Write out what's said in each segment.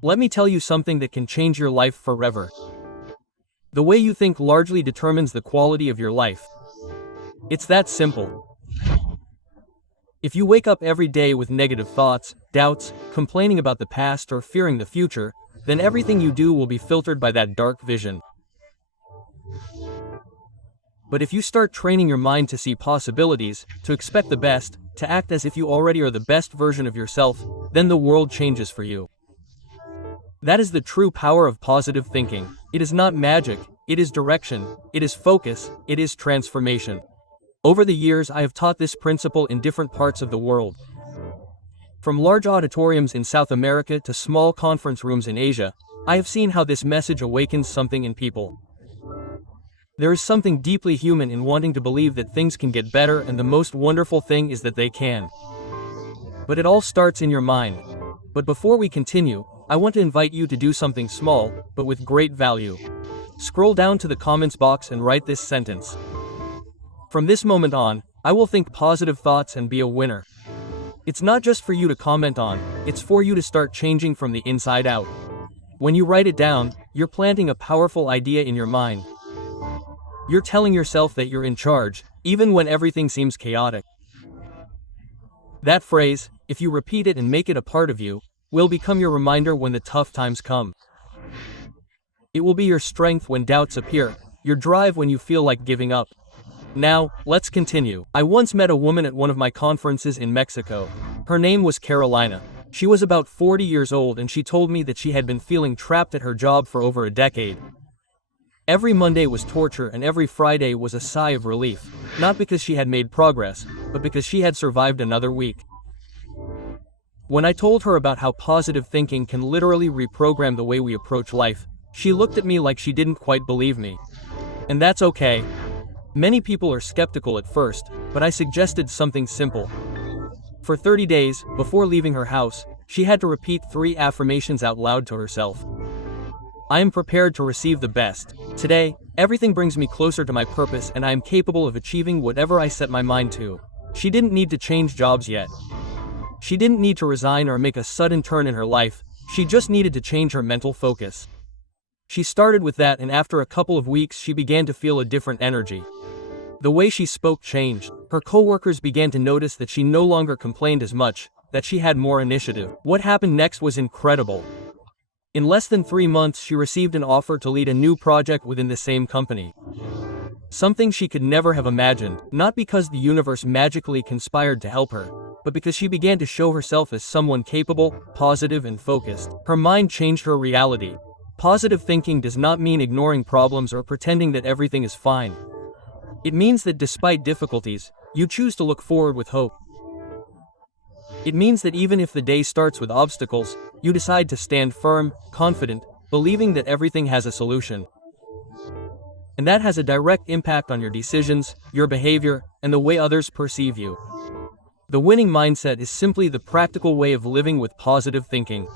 Let me tell you something that can change your life forever. The way you think largely determines the quality of your life. It's that simple. If you wake up every day with negative thoughts, doubts, complaining about the past or fearing the future, then everything you do will be filtered by that dark vision. But if you start training your mind to see possibilities, to expect the best, to act as if you already are the best version of yourself, then the world changes for you. That is the true power of positive thinking. It is not magic, it is direction, it is focus, it is transformation. Over the years, I have taught this principle in different parts of the world. From large auditoriums in South America to small conference rooms in Asia, I have seen how this message awakens something in people. There is something deeply human in wanting to believe that things can get better, and the most wonderful thing is that they can. But it all starts in your mind. But before we continue, I want to invite you to do something small, but with great value. Scroll down to the comments box and write this sentence. From this moment on, I will think positive thoughts and be a winner. It's not just for you to comment on, it's for you to start changing from the inside out. When you write it down, you're planting a powerful idea in your mind. You're telling yourself that you're in charge, even when everything seems chaotic. That phrase, if you repeat it and make it a part of you, will become your reminder when the tough times come. It will be your strength when doubts appear, your drive when you feel like giving up. Now, let's continue. I once met a woman at one of my conferences in Mexico. Her name was Carolina. She was about 40 years old, and she told me that she had been feeling trapped at her job for over a decade. Every Monday was torture and every Friday was a sigh of relief, not because she had made progress, but because she had survived another week. When I told her about how positive thinking can literally reprogram the way we approach life, she looked at me like she didn't quite believe me. And that's okay. Many people are skeptical at first, but I suggested something simple. For 30 days, before leaving her house, she had to repeat 3 affirmations out loud to herself. I am prepared to receive the best. Today, everything brings me closer to my purpose, and I am capable of achieving whatever I set my mind to. She didn't need to change jobs yet. She didn't need to resign or make a sudden turn in her life, she just needed to change her mental focus. She started with that, and after a couple of weeks she began to feel a different energy. The way she spoke changed. Her coworkers began to notice that she no longer complained as much, that she had more initiative. What happened next was incredible. In less than 3 months, she received an offer to lead a new project within the same company. Something she could never have imagined, not because the universe magically conspired to help her, but because she began to show herself as someone capable, positive, and focused. Her mind changed her reality. Positive thinking does not mean ignoring problems or pretending that everything is fine. It means that despite difficulties, you choose to look forward with hope. It means that even if the day starts with obstacles, you decide to stand firm, confident, believing that everything has a solution. And that has a direct impact on your decisions, your behavior, and the way others perceive you. The winning mindset is simply the practical way of living with positive thinking.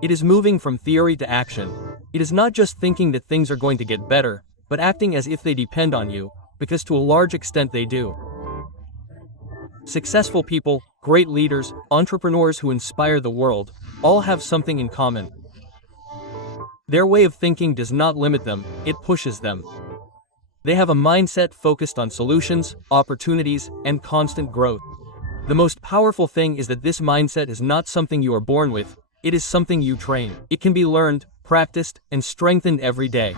It is moving from theory to action. It is not just thinking that things are going to get better, but acting as if they depend on you, because to a large extent they do. Successful people, great leaders, entrepreneurs who inspire the world, all have something in common. Their way of thinking does not limit them, it pushes them. They have a mindset focused on solutions, opportunities, and constant growth. The most powerful thing is that this mindset is not something you are born with, it is something you train. It can be learned, practiced, and strengthened every day.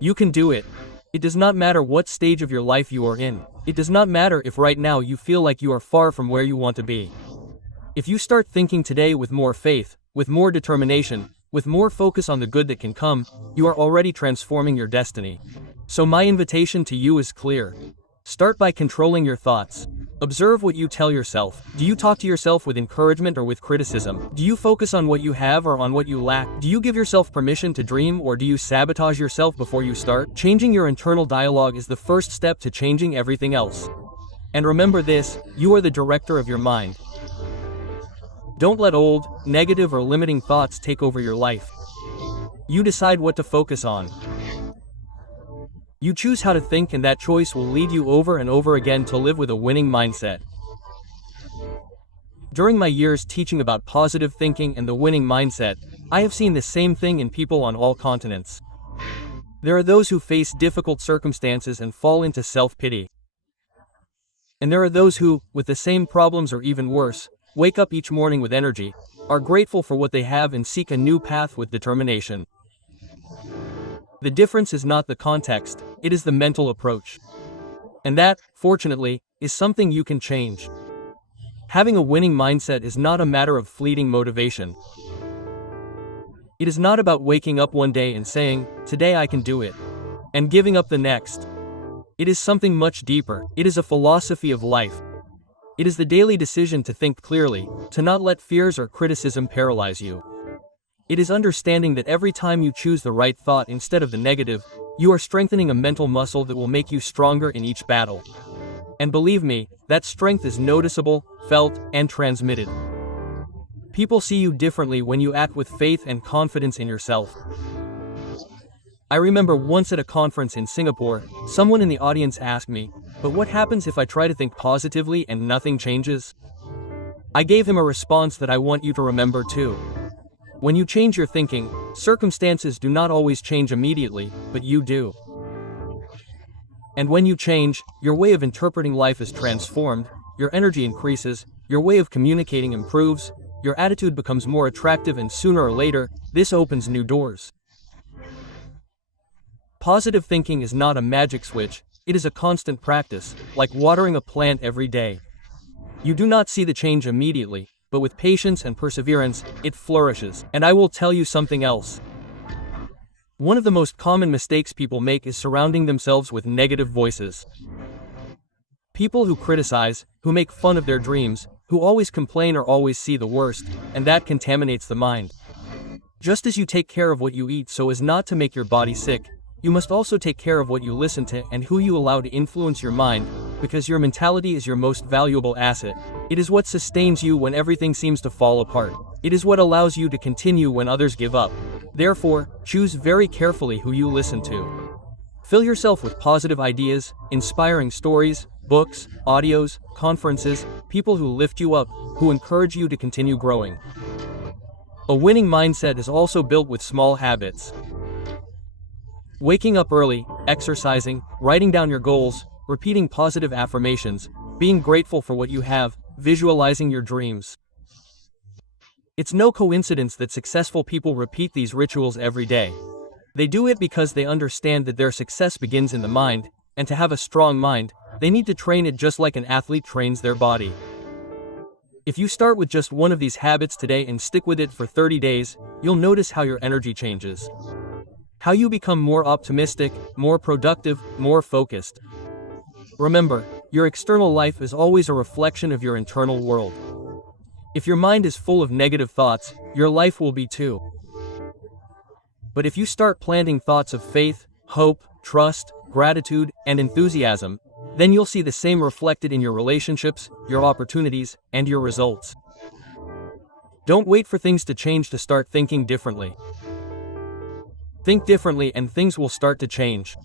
You can do it. It does not matter what stage of your life you are in. It does not matter if right now you feel like you are far from where you want to be. If you start thinking today with more faith, with more determination, with more focus on the good that can come, you are already transforming your destiny. So my invitation to you is clear. Start by controlling your thoughts. Observe what you tell yourself. Do you talk to yourself with encouragement or with criticism? Do you focus on what you have or on what you lack? Do you give yourself permission to dream, or do you sabotage yourself before you start? Changing your internal dialogue is the first step to changing everything else. And remember this, you are the director of your mind. Don't let old, negative, or limiting thoughts take over your life. You decide what to focus on. You choose how to think, and that choice will lead you over and over again to live with a winning mindset. During my years teaching about positive thinking and the winning mindset, I have seen the same thing in people on all continents. There are those who face difficult circumstances and fall into self-pity. And there are those who, with the same problems or even worse, wake up each morning with energy, are grateful for what they have and seek a new path with determination. The difference is not the context, it is the mental approach. And that, fortunately, is something you can change. Having a winning mindset is not a matter of fleeting motivation. It is not about waking up one day and saying, "Today I can do it," and giving up the next. It is something much deeper. It is a philosophy of life. It is the daily decision to think clearly, to not let fears or criticism paralyze you. It is understanding that every time you choose the right thought instead of the negative, you are strengthening a mental muscle that will make you stronger in each battle. And believe me, that strength is noticeable, felt, and transmitted. People see you differently when you act with faith and confidence in yourself. I remember once at a conference in Singapore, someone in the audience asked me, "But what happens if I try to think positively and nothing changes?" I gave him a response that I want you to remember too. When you change your thinking, circumstances do not always change immediately, but you do. And when you change, your way of interpreting life is transformed, your energy increases, your way of communicating improves, your attitude becomes more attractive, and sooner or later, this opens new doors. Positive thinking is not a magic switch, it is a constant practice, like watering a plant every day. You do not see the change immediately, but with patience and perseverance, it flourishes. And I will tell you something else. One of the most common mistakes people make is surrounding themselves with negative voices. People who criticize, who make fun of their dreams, who always complain or always see the worst, and that contaminates the mind. Just as you take care of what you eat so as not to make your body sick, you must also take care of what you listen to and who you allow to influence your mind, because your mentality is your most valuable asset. It is what sustains you when everything seems to fall apart. It is what allows you to continue when others give up. Therefore, choose very carefully who you listen to. Fill yourself with positive ideas, inspiring stories, books, audios, conferences, people who lift you up, who encourage you to continue growing. A winning mindset is also built with small habits. Waking up early, exercising, writing down your goals, repeating positive affirmations, being grateful for what you have, visualizing your dreams. It's no coincidence that successful people repeat these rituals every day. They do it because they understand that their success begins in the mind, and to have a strong mind, they need to train it just like an athlete trains their body. If you start with just one of these habits today and stick with it for 30 days, you'll notice how your energy changes. How you become more optimistic, more productive, more focused. Remember, your external life is always a reflection of your internal world. If your mind is full of negative thoughts, your life will be too. But if you start planting thoughts of faith, hope, trust, gratitude, and enthusiasm, then you'll see the same reflected in your relationships, your opportunities, and your results. Don't wait for things to change to start thinking differently. Think differently and things will start to change.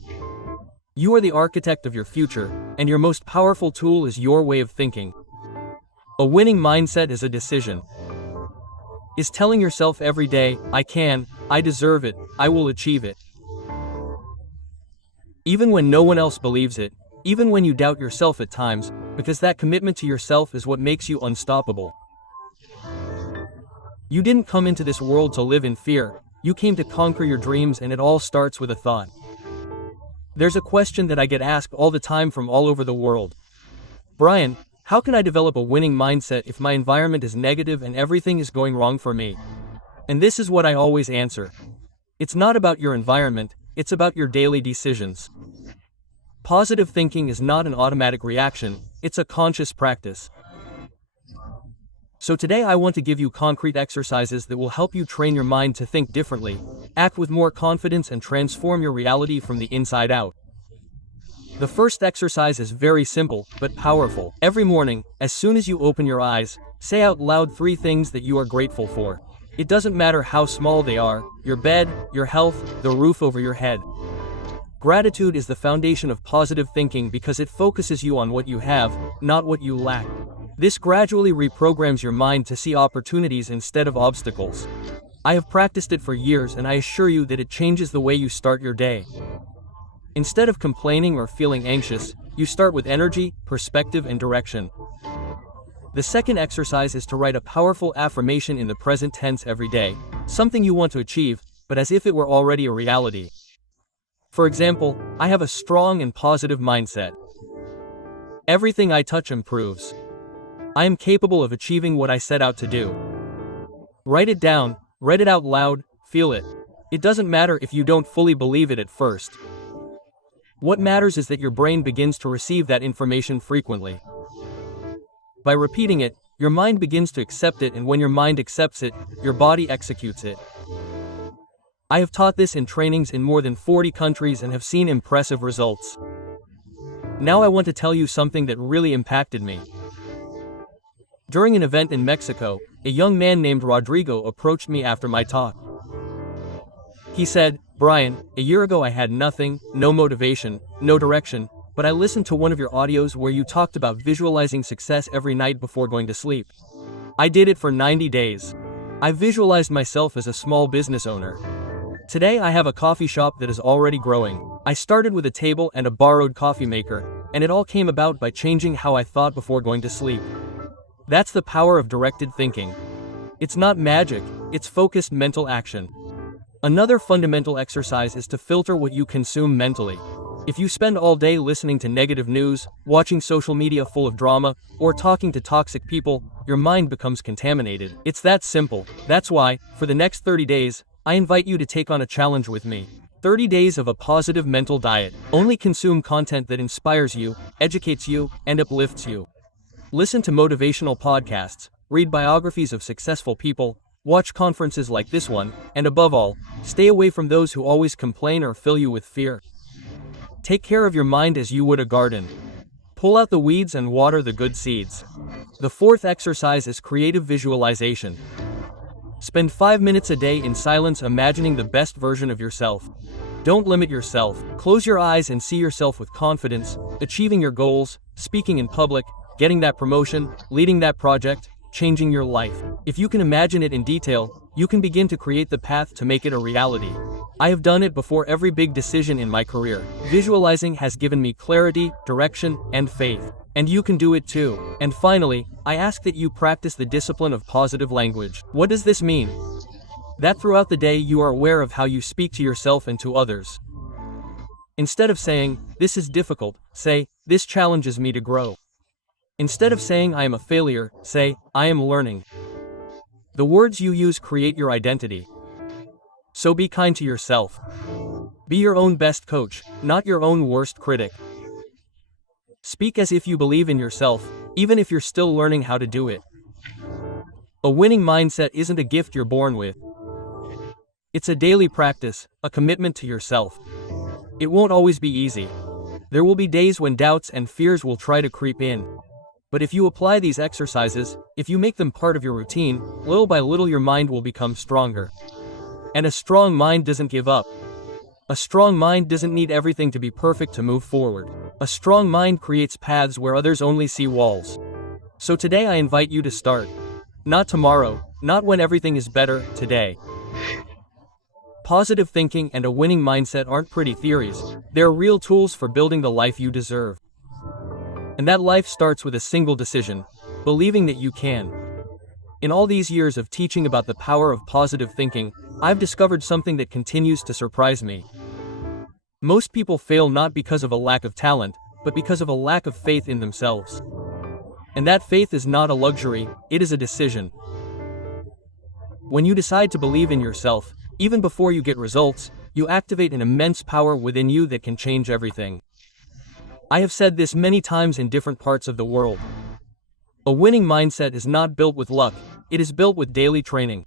You are the architect of your future, and your most powerful tool is your way of thinking. A winning mindset is a decision. Is telling yourself every day, "I can, I deserve it, I will achieve it." Even when no one else believes it, even when you doubt yourself at times, because that commitment to yourself is what makes you unstoppable. You didn't come into this world to live in fear, you came to conquer your dreams, and it all starts with a thought. There's a question that I get asked all the time from all over the world. "Brian, how can I develop a winning mindset if my environment is negative and everything is going wrong for me?" And this is what I always answer. It's not about your environment, it's about your daily decisions. Positive thinking is not an automatic reaction, it's a conscious practice. So today I want to give you concrete exercises that will help you train your mind to think differently, act with more confidence, and transform your reality from the inside out. The first exercise is very simple, but powerful. Every morning, as soon as you open your eyes, say out loud 3 things that you are grateful for. It doesn't matter how small they are: your bed, your health, the roof over your head. Gratitude is the foundation of positive thinking because it focuses you on what you have, not what you lack. This gradually reprograms your mind to see opportunities instead of obstacles. I have practiced it for years and I assure you that it changes the way you start your day. Instead of complaining or feeling anxious, you start with energy, perspective, and direction. The second exercise is to write a powerful affirmation in the present tense every day, something you want to achieve, but as if it were already a reality. For example, I have a strong and positive mindset. Everything I touch improves. I am capable of achieving what I set out to do. Write it down, read it out loud, feel it. It doesn't matter if you don't fully believe it at first. What matters is that your brain begins to receive that information frequently. By repeating it, your mind begins to accept it, and when your mind accepts it, your body executes it. I have taught this in trainings in more than 40 countries and have seen impressive results. Now I want to tell you something that really impacted me. During an event in Mexico, a young man named Rodrigo approached me after my talk. He said, "Brian, a year ago I had nothing, no motivation, no direction, but I listened to one of your audios where you talked about visualizing success every night before going to sleep. I did it for 90 days. I visualized myself as a small business owner. Today I have a coffee shop that is already growing. I started with a table and a borrowed coffee maker, and it all came about by changing how I thought before going to sleep." That's the power of directed thinking. It's not magic, it's focused mental action. Another fundamental exercise is to filter what you consume mentally. If you spend all day listening to negative news, watching social media full of drama, or talking to toxic people, your mind becomes contaminated. It's that simple. That's why, for the next 30 days, I invite you to take on a challenge with me. 30 days of a positive mental diet. Only consume content that inspires you, educates you, and uplifts you. Listen to motivational podcasts, read biographies of successful people, watch conferences like this one, and above all, stay away from those who always complain or fill you with fear. Take care of your mind as you would a garden. Pull out the weeds and water the good seeds. The fourth exercise is creative visualization. Spend 5 minutes a day in silence imagining the best version of yourself. Don't limit yourself. Close your eyes and see yourself with confidence, achieving your goals, speaking in public, getting that promotion, leading that project, changing your life. If you can imagine it in detail, you can begin to create the path to make it a reality. I have done it before every big decision in my career. Visualizing has given me clarity, direction, and faith. And you can do it too. And finally, I ask that you practice the discipline of positive language. What does this mean? That throughout the day you are aware of how you speak to yourself and to others. Instead of saying, "This is difficult," say, "This challenges me to grow." Instead of saying, "I am a failure," say, "I am learning." The words you use create your identity. So be kind to yourself. Be your own best coach, not your own worst critic. Speak as if you believe in yourself, even if you're still learning how to do it. A winning mindset isn't a gift you're born with. It's a daily practice, a commitment to yourself. It won't always be easy. There will be days when doubts and fears will try to creep in. But if you apply these exercises, if you make them part of your routine, little by little your mind will become stronger. And a strong mind doesn't give up. A strong mind doesn't need everything to be perfect to move forward. A strong mind creates paths where others only see walls. So today I invite you to start. Not tomorrow, not when everything is better, today. Positive thinking and a winning mindset aren't pretty theories. They're real tools for building the life you deserve. And that life starts with a single decision, believing that you can. In all these years of teaching about the power of positive thinking, I've discovered something that continues to surprise me. Most people fail not because of a lack of talent, but because of a lack of faith in themselves. And that faith is not a luxury, it is a decision. When you decide to believe in yourself, even before you get results, you activate an immense power within you that can change everything. I have said this many times in different parts of the world. A winning mindset is not built with luck, it is built with daily training.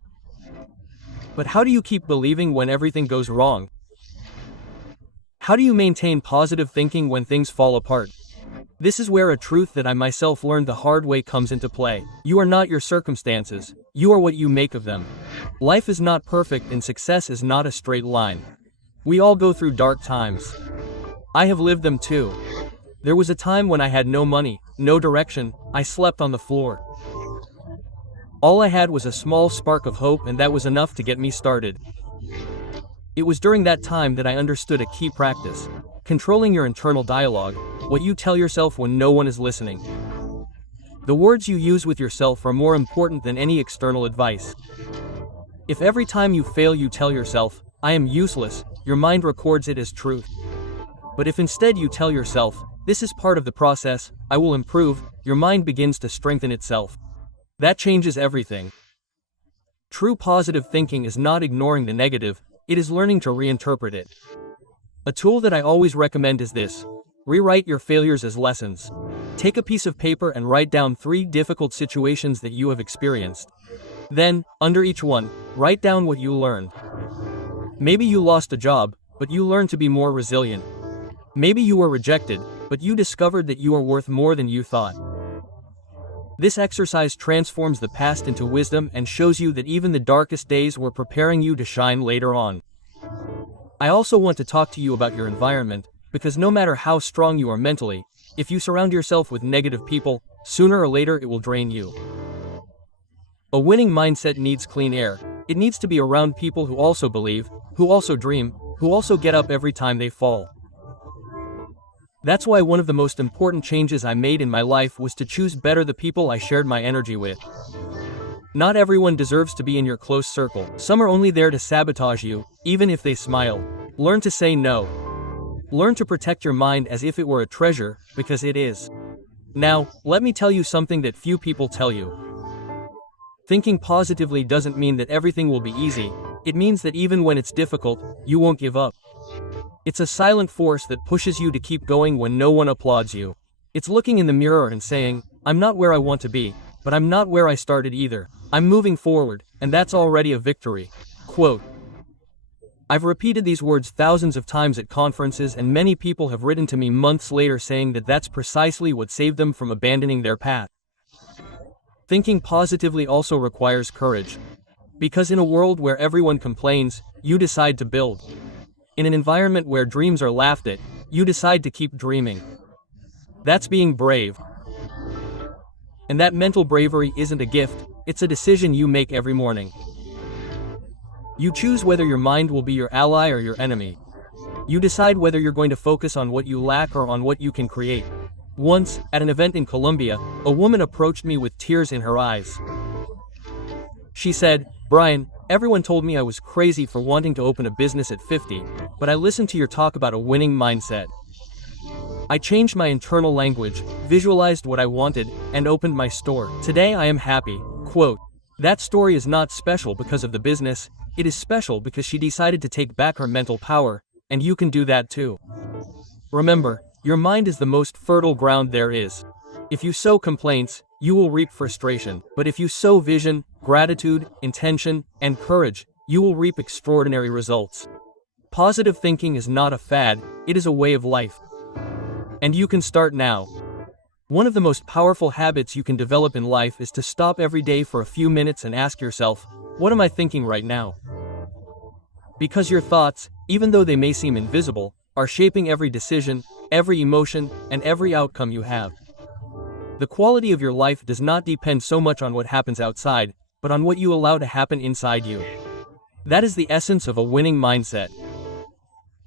But how do you keep believing when everything goes wrong? How do you maintain positive thinking when things fall apart? This is where a truth that I myself learned the hard way comes into play. You are not your circumstances, you are what you make of them. Life is not perfect and success is not a straight line. We all go through dark times. I have lived them too. There was a time when I had no money, no direction, I slept on the floor. All I had was a small spark of hope, and that was enough to get me started. It was during that time that I understood a key practice: controlling your internal dialogue, what you tell yourself when no one is listening. The words you use with yourself are more important than any external advice. If every time you fail you tell yourself, "I am useless," your mind records it as truth. But if instead you tell yourself, "This is part of the process, I will improve," your mind begins to strengthen itself. That changes everything. True positive thinking is not ignoring the negative, it is learning to reinterpret it. A tool that I always recommend is this: rewrite your failures as lessons. Take a piece of paper and write down 3 difficult situations that you have experienced. Then, under each one, write down what you learned. Maybe you lost a job, but you learned to be more resilient. Maybe you were rejected, but you discovered that you are worth more than you thought. This exercise transforms the past into wisdom and shows you that even the darkest days were preparing you to shine later on. I also want to talk to you about your environment, because no matter how strong you are mentally, if you surround yourself with negative people, sooner or later it will drain you. A winning mindset needs clean air. It needs to be around people who also believe, who also dream, who also get up every time they fall. That's why one of the most important changes I made in my life was to choose better the people I shared my energy with. Not everyone deserves to be in your close circle. Some are only there to sabotage you, even if they smile. Learn to say no. Learn to protect your mind as if it were a treasure, because it is. Now, let me tell you something that few people tell you. Thinking positively doesn't mean that everything will be easy. It means that even when it's difficult, you won't give up. It's a silent force that pushes you to keep going when no one applauds you. It's looking in the mirror and saying, "I'm not where I want to be, but I'm not where I started either. I'm moving forward, and that's already a victory." Quote. I've repeated these words thousands of times at conferences, and many people have written to me months later saying that that's precisely what saved them from abandoning their path. Thinking positively also requires courage. Because in a world where everyone complains, you decide to build. In an environment where dreams are laughed at, you decide to keep dreaming. That's being brave. And that mental bravery isn't a gift, it's a decision you make every morning. You choose whether your mind will be your ally or your enemy. You decide whether you're going to focus on what you lack or on what you can create. Once, at an event in Colombia, a woman approached me with tears in her eyes. She said, "Brian, everyone told me I was crazy for wanting to open a business at 50, but I listened to your talk about a winning mindset. I changed my internal language, visualized what I wanted, and opened my store. Today I am happy." Quote. That story is not special because of the business, it is special because she decided to take back her mental power, and you can do that too. Remember, your mind is the most fertile ground there is. If you sow complaints, you will reap frustration. But if you sow vision, gratitude, intention, and courage, you will reap extraordinary results. Positive thinking is not a fad, it is a way of life. And you can start now. One of the most powerful habits you can develop in life is to stop every day for a few minutes and ask yourself, what am I thinking right now? Because your thoughts, even though they may seem invisible, are shaping every decision, every emotion, and every outcome you have. The quality of your life does not depend so much on what happens outside, but on what you allow to happen inside you. That is the essence of a winning mindset.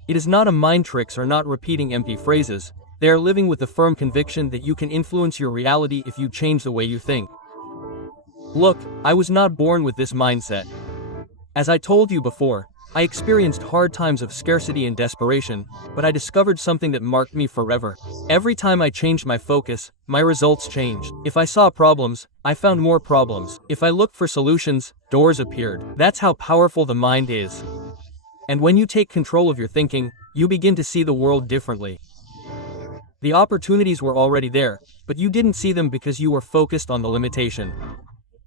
It is not a mind tricks or not repeating empty phrases, they are living with the firm conviction that you can influence your reality if you change the way you think. Look, I was not born with this mindset. As I told you before, I experienced hard times of scarcity and desperation, but I discovered something that marked me forever. Every time I changed my focus, my results changed. If I saw problems, I found more problems. If I looked for solutions, doors appeared. That's how powerful the mind is. And when you take control of your thinking, you begin to see the world differently. The opportunities were already there, but you didn't see them because you were focused on the limitation.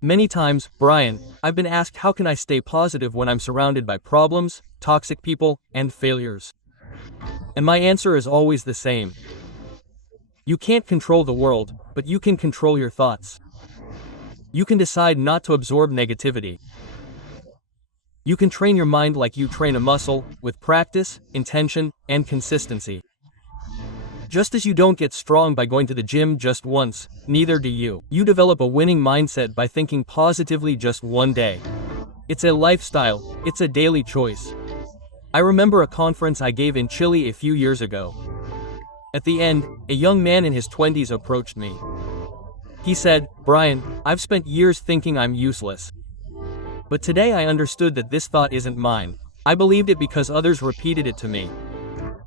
Many times, Brian, I've been asked how can I stay positive when I'm surrounded by problems, toxic people, and failures. And my answer is always the same. You can't control the world, but you can control your thoughts. You can decide not to absorb negativity. You can train your mind like you train a muscle, with practice, intention, and consistency. Just as you don't get strong by going to the gym just once, neither do you. You develop a winning mindset by thinking positively just one day. It's a lifestyle, it's a daily choice. I remember a conference I gave in Chile a few years ago. At the end, a young man in his 20s approached me. He said, "Brian, I've spent years thinking I'm useless. But today I understood that this thought isn't mine. I believed it because others repeated it to me.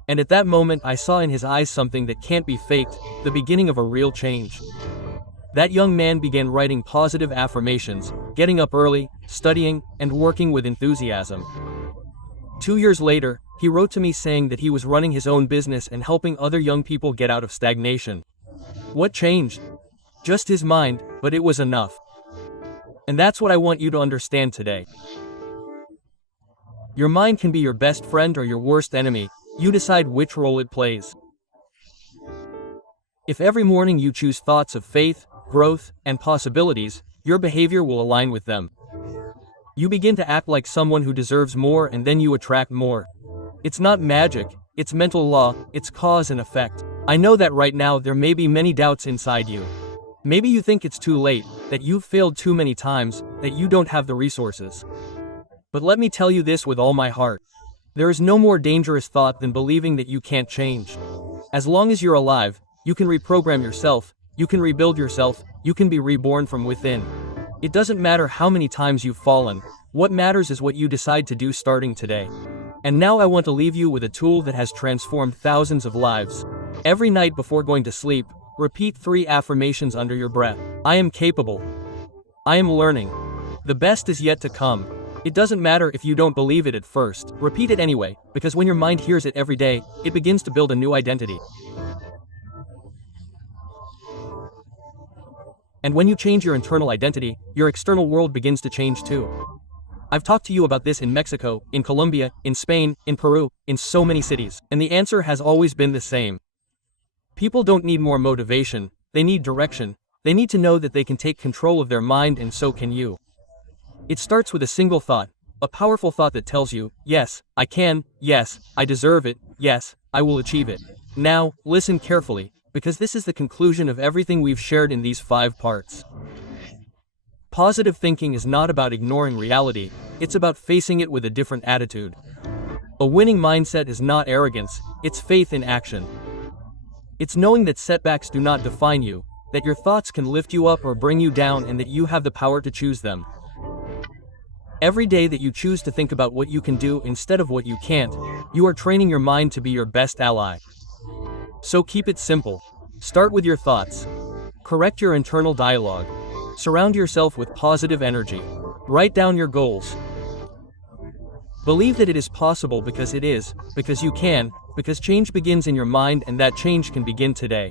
And at that moment I saw in his eyes something that can't be faked, the beginning of a real change." That young man began writing positive affirmations, getting up early, studying, and working with enthusiasm. 2 years later, he wrote to me saying that he was running his own business and helping other young people get out of stagnation. What changed? Just his mind, but it was enough. And that's what I want you to understand today. Your mind can be your best friend or your worst enemy. You decide which role it plays. If every morning you choose thoughts of faith, growth, and possibilities, your behavior will align with them. You begin to act like someone who deserves more, and then you attract more. It's not magic, it's mental law, it's cause and effect. I know that right now there may be many doubts inside you. Maybe you think it's too late, that you've failed too many times, that you don't have the resources. But let me tell you this with all my heart. There is no more dangerous thought than believing that you can't change. As long as you're alive, you can reprogram yourself, you can rebuild yourself, you can be reborn from within. It doesn't matter how many times you've fallen, what matters is what you decide to do starting today. And now I want to leave you with a tool that has transformed thousands of lives. Every night before going to sleep, repeat 3 affirmations under your breath. I am capable. I am learning. The best is yet to come. It doesn't matter if you don't believe it at first, repeat it anyway, because when your mind hears it every day, it begins to build a new identity. And when you change your internal identity, your external world begins to change too. I've talked to you about this in Mexico, in Colombia, in Spain, in Peru, in so many cities, and the answer has always been the same. People don't need more motivation, they need direction. They need to know that they can take control of their mind, and so can you. It starts with a single thought, a powerful thought that tells you, yes, I can, yes, I deserve it, yes, I will achieve it. Now, listen carefully, because this is the conclusion of everything we've shared in these 5 parts. Positive thinking is not about ignoring reality, it's about facing it with a different attitude. A winning mindset is not arrogance, it's faith in action. It's knowing that setbacks do not define you, that your thoughts can lift you up or bring you down, and that you have the power to choose them. Every day that you choose to think about what you can do instead of what you can't, you are training your mind to be your best ally. So keep it simple. Start with your thoughts. Correct your internal dialogue. Surround yourself with positive energy. Write down your goals. Believe that it is possible, because it is, because you can, because change begins in your mind, and that change can begin today.